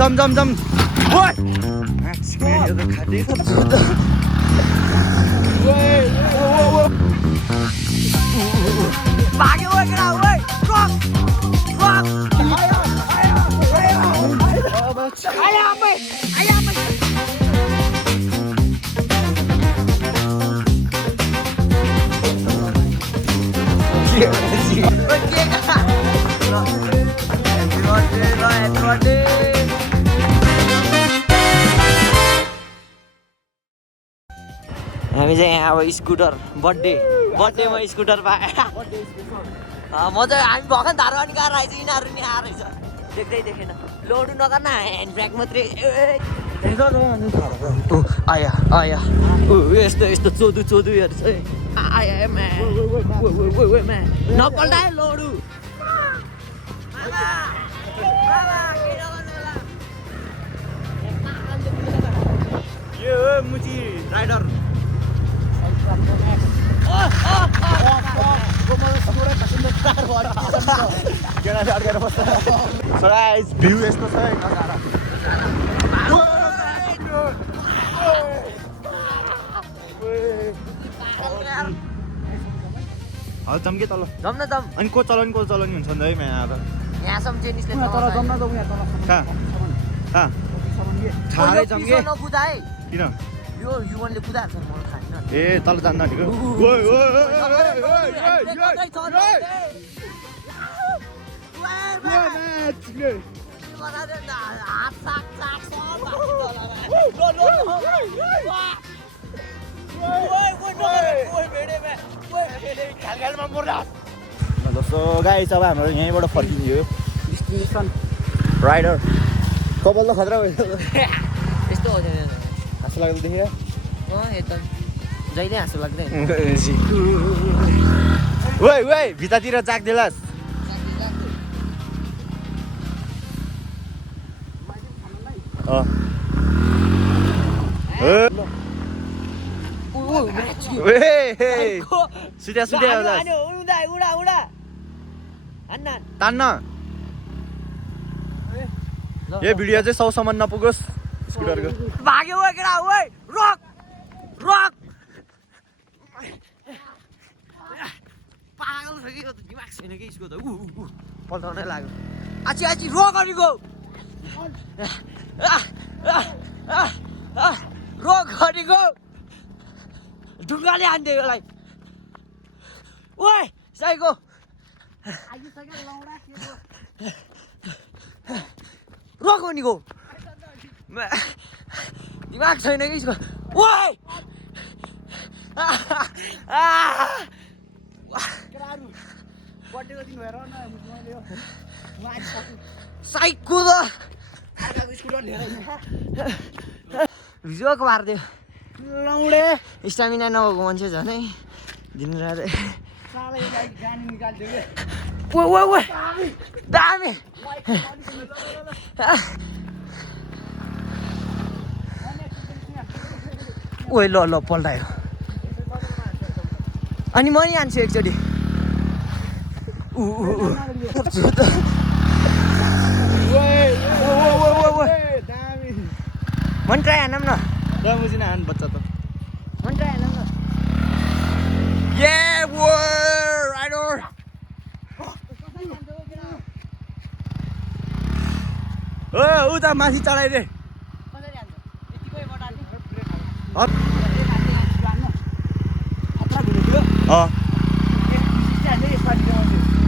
जम जम जम ओए यो त खाँदै छ भाग्यो ओए केटा ओए आया आबै हामी चाहिँ यहाँ अब स्कुटर बर्थडेमा स्कुटर पाए मजा हामी भर्खर धारवानी गएर आएछ यिनीहरू नि आएर रहेछ देख्दै देखेन लोडु नगर्न ह्यान्ड ब्रेक मात्रै आया आया यस्तो यस्तो चोदुहरू छ आया नपल्टायो लोडु यो मुची राइडर भ्यू यस्तो छ जम के तल जम न जम अनि को चलाउने हुन्छ नि है यहाँसम्म चाहिँ निस्केन ठाडै जम के नकुदा है किन यो युवनले कुदाएको छ मलाई थाहा छैन ए तल जान्न भनेको दोस्तो गाई अब हाम्रो यहीँबाट फर्किने हो राइडर कपाल त खतरा भयो यस्तो हो हाँसो लाग्दो देखेर एकदम जहिले हाँसो लाग्दैन ओइ भित्तातिर चाक्देलास सुत्या तान्न यो भिडियो चाहिँ 100 सम्म नपुगोस् स्कुटरको भाग्यो ओए केटा ओए रक पागल छ कि यो त दिमाग छैन कि यसको त पल्टाउनै लाग्यो आछि रोक अनिको रोक अनिको ढुङ्गाले हान्दियो यसलाई ओए साइको रोक अनिको दिमाग छैन कि यसको ओए साइको त जोक मारिदियो लौडे स्टामिना नभएको मान्छे झन् है दिनरात दामी ओइ ल पल्टायो अनि म नि हान्छु एकचोटि मन ट्राई हानौँ न रमुजिना हान बच्चा त मन ट्राई हानौँ न राइडर उता माथि चढाइदे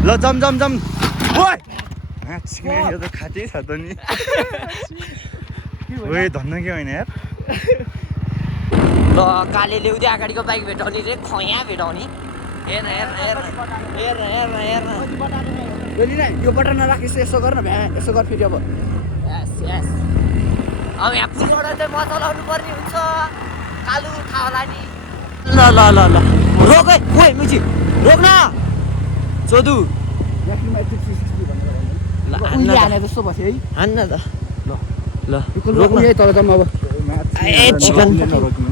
ल जम जम जम ओए यो त खाँदै छ त नि ओए धन्न के होइन यार ल काले ल्याउँदै अगाडिको बाइक भेटाउने रे खयाँ भेटाउने हेर्न यो बटन नराख यसो गर्न भ्या यसो गर फेरि अब यस अब यहाँ पुलबाट चाहिँ म चलाउनु पर्ने हुन्छ कालु थाहा होला नि ल रोक है ओए मुची रोक न चोदु हान्न जस्तो भयो है हान्न त ल रोक न तर जम अब ए चिकन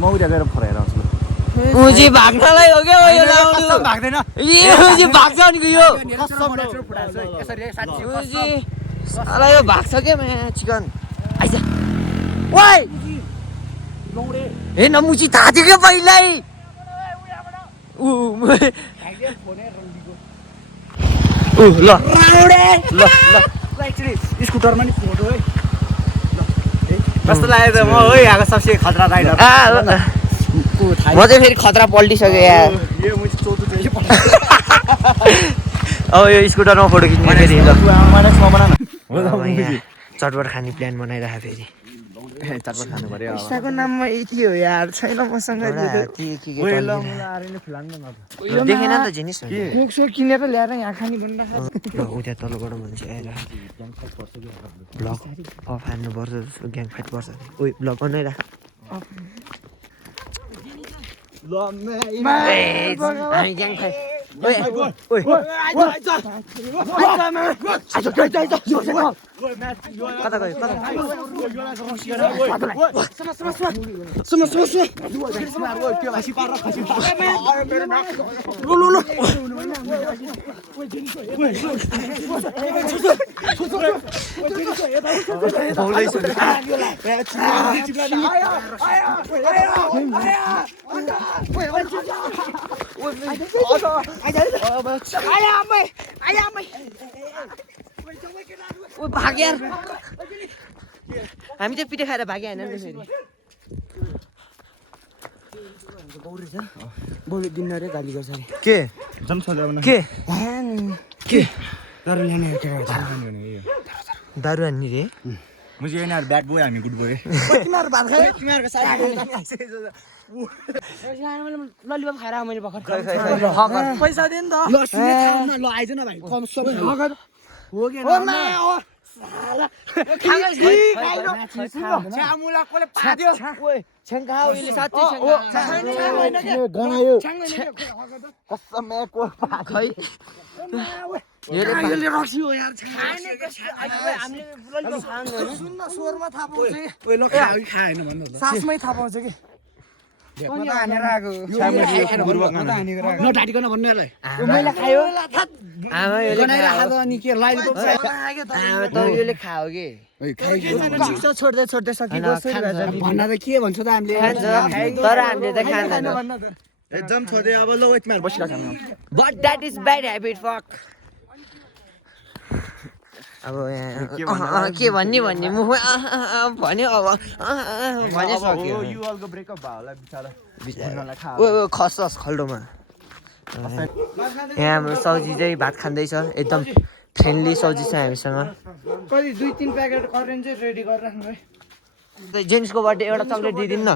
म उता गएर फराएर आउँछु मुजी भाग्नलाई हो क्या यो लाउनु भाग्दैन ए मुजी भाग्छ नि यो कसम यसरी साथी मुजी साला यो भाग्छ के म चिकन आइज ओइ हेर्न मुची थाहा थियो क्या पहिल्यै ऊ ल ल स्कुटरमा नि फोटो है कस्तो लाग्यो त म है यहाँको सबसे खतरा राइडर म चाहिँ फेरि खतरा पल्टिसक्यो यार यो मुझे चौथो चाहिँ अब यो स्कुटरमा फोटो खिच्ने फेरि ल माइनसमा बना न चटपट खाने प्लान बनाइराख फेरि चटपट खानु पर्यो अब पैसाको नाममा यति हो यार छैन मसँग देखेन नि त जिनिस कोक किनेर ल्याएर यहाँ खाने भनिरहेको उता तलबाट मान्छे आएर ब्लग अफ हान्नुपर्छ जस्तो ग्याङ फाइट पर्छ उयो ब्लग बनाइराख हामी ग्याङ फाइट कता गयो भाग यार हामी चाहिँ पिठे खाएर भाग्यो होइन फेरि बोलु दिन रे गाली गर्छ अरे के जम सजाउन के दारु ल्याउने दारु हान्ने रे मुझे यिनीहरू ब्याड बोय हामी गुड बोय तिमीहरू भात खायो तिमीहरूको ललिपप खाएर मैले भर्खर पैसा दे नि त ल आइज न भाइ कम सबै हो के सासमै थाहा पाउँछ कि नटाटिकन भन्नेलाई मैले खायो यसले खायो कि छोड्दै छोड्दै सकिन्छ भन्दा त के भन्छ त हामीले तर हामीले त खाँदैन जम छोड्दै अब ल तिमीहरू बसिरहेको छ but that is bad habit fuck अब यहाँ के भन्ने मुख भन्यो अब भने सक्यो युवालको ब्रेकअप भयो होला बिचारा ओ खस खल्डोमा यहाँ हाम्रो सब्जी चाहिँ भात खाँदैछ एकदम फ्रेन्डली सब्जी छ हामीसँग कति 2-3 प्याकेट करेन्ट चाहिँ रेडी गरेर राख्नु है जेन्सको बर्थडे एउटा चक्लेट दिदिन् न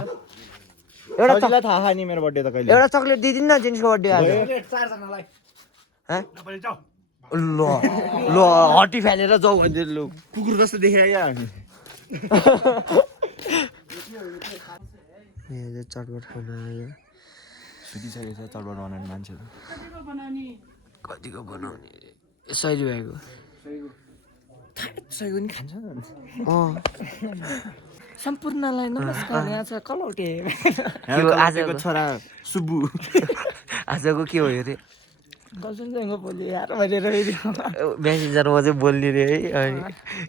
एउटा थाहा नि मेरो बर्थडे त कहिले एउटा चक्लेट दिदिन् न जेन्सको बर्थडे आज 4 जनालाई ल हटी फालेर जाऊ भन्दै लु कुकुर जस्तो देखे क्या हामी चटपट खाना आयो सुतिसकेको छ चटपट बनाउने मान्छेहरू कतिको बनाउने 100 रुपियाँको सयको नि खान्छ सम्पूर्णलाई नमस्कार यहाँ छ कलौटे आजको छोरा सुब्बु आजको के हो यो रे गर्लफ्रेन्डसँग बोल्यो यार मैले मेसेन्जरमा चाहिँ बोल्ने रे है अनि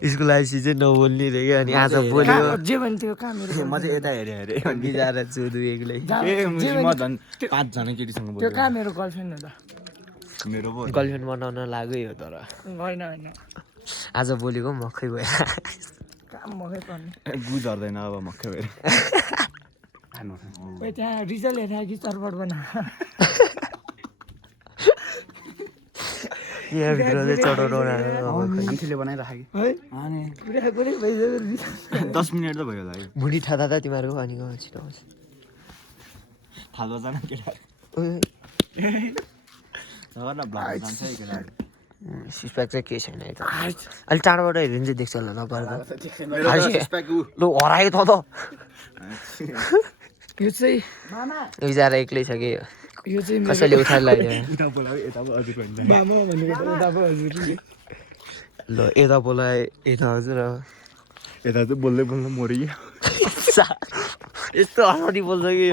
स्कुल आइसी चाहिँ नबोल्ने रे क्या अनि आज बोल्यो जे भन्थ्यो कामहरू म चाहिँ यता हेरेँ अरे बिजारा चुदु एक्लै म झन् 5 जना केटीसँग बोल्यो त्यो कहाँ मेरो गर्लफ्रेन्ड हो त मेरो पो गर्लफ्रेन्ड बनाउन लाग्यो तर होइन आज बोलेको मक्खै भयो काम मकै पर्ने गु झर्दैन अब मक्कै भएर त्यहाँ रिजल्ट हेरेर कि चटपट बना यहाँ भित्र चाहिँ चढाउनु मान्छेले बनाइराख्यो कि 10 मिनट त भयो होला भुँडी थाहा त तिमीहरूको अनि छिटो आउँछ थाहा जान केटा सिसप्याक चाहिँ केही छैन यता अलिक टाढोबाट हेऱ्यो भने चाहिँ देख्छ होला तपाईँहरू लु हरायो त यो चाहिँ बिचरा एक्लै छ कि यो चाहिँ कसैले उठाएर लगाइदियो ल यता बोलाए यता हजुर यता चाहिँ बोल्दै बोल्नु मरियो यस्तो हँसाउने बोल्छ कि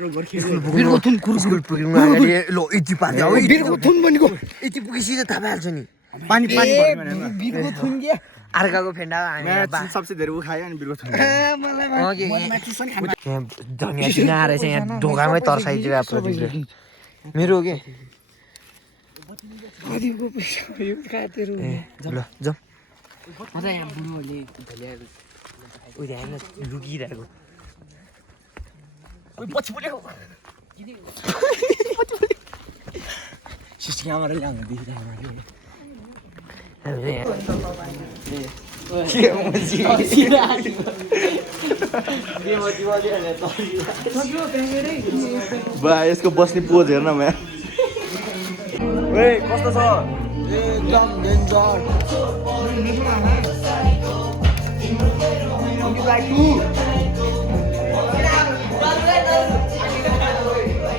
यो स्कुल पुग्नु अगाडि ल यति पार्छ अब बिर्गोथुन भनेको यति पुगेपछि त थाहा पाइहाल्छ नि पानी पानी बिर्गोथुन के अर्काको फेन्डा हामी सबसे धेरै ऊ खायो अनि बिर्को थुन्यो धनियाँ किन आएर चाहिँ यहाँ ढोकामै तर्साइदियो प्रदीपले मेरो हो कि ल जाउँ यहाँ बुढोहरूले उयो हेर्न लुकिरहेको सिस्टी क्यामेरा ल्याउनु देखिरहेको बा यसको बस्ने पोज हेर्न म कस्तो छ एकदम डेन्जर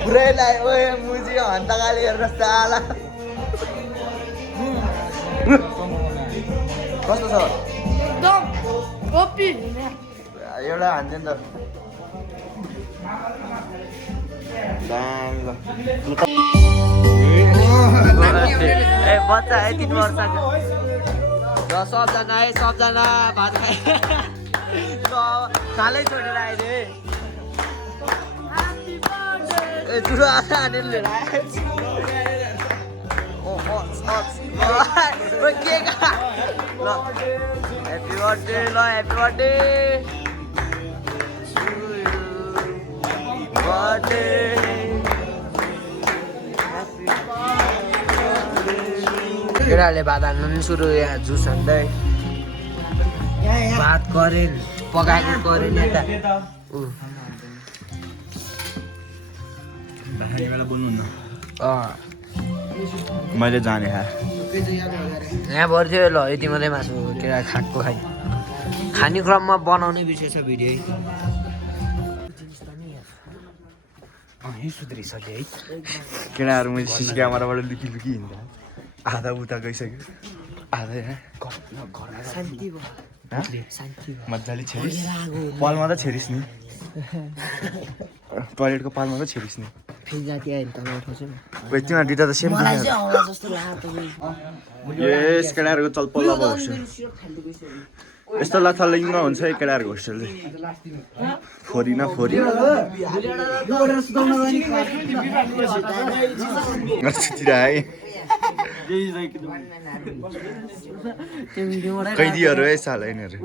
पुरैलाई ओए मुजी हन्तकाले हेर्न साला कस्तो छ एउटा हान्छ नि त ए बच्चा है 3 वर्षको र सबजना भात खाए सालै छोडेर आयो रे ए जुरो आधा हानेर लिएर आयो केक ल ह्याप्पी बर्थडे केटाहरूले भात हाल्नु सुरु यहाँ जुस हान्दै भात करेन पकाएको करेन यता मैले जाने यहाँ पर्थ्यो ल यति मात्रै मासु केटा खाएको खाने क्रममा बनाउने विषय छ भिडियो सुध्रिसक्यो है केटाहरू मैले सिसी क्यामेराबाट लुकी हिँड्दा आधा उता गइसक्यो आधा यहाँ शान्ति भयो मजाले छेरिस पालमा त छेरिस नि टोइलेटको पालमा त छेरिस नि फेरि जाति आयो भने तल उठाउँछु तिमीहरू दुइटा त सेम यस केटाहरूको चलपल अब होस्टेल यस्तो लाथालिङमा हुन्छ है केटाहरूको होस्टेल चाहिँ फोरी न फोरी है कैदीहरू है साला यिनीहरू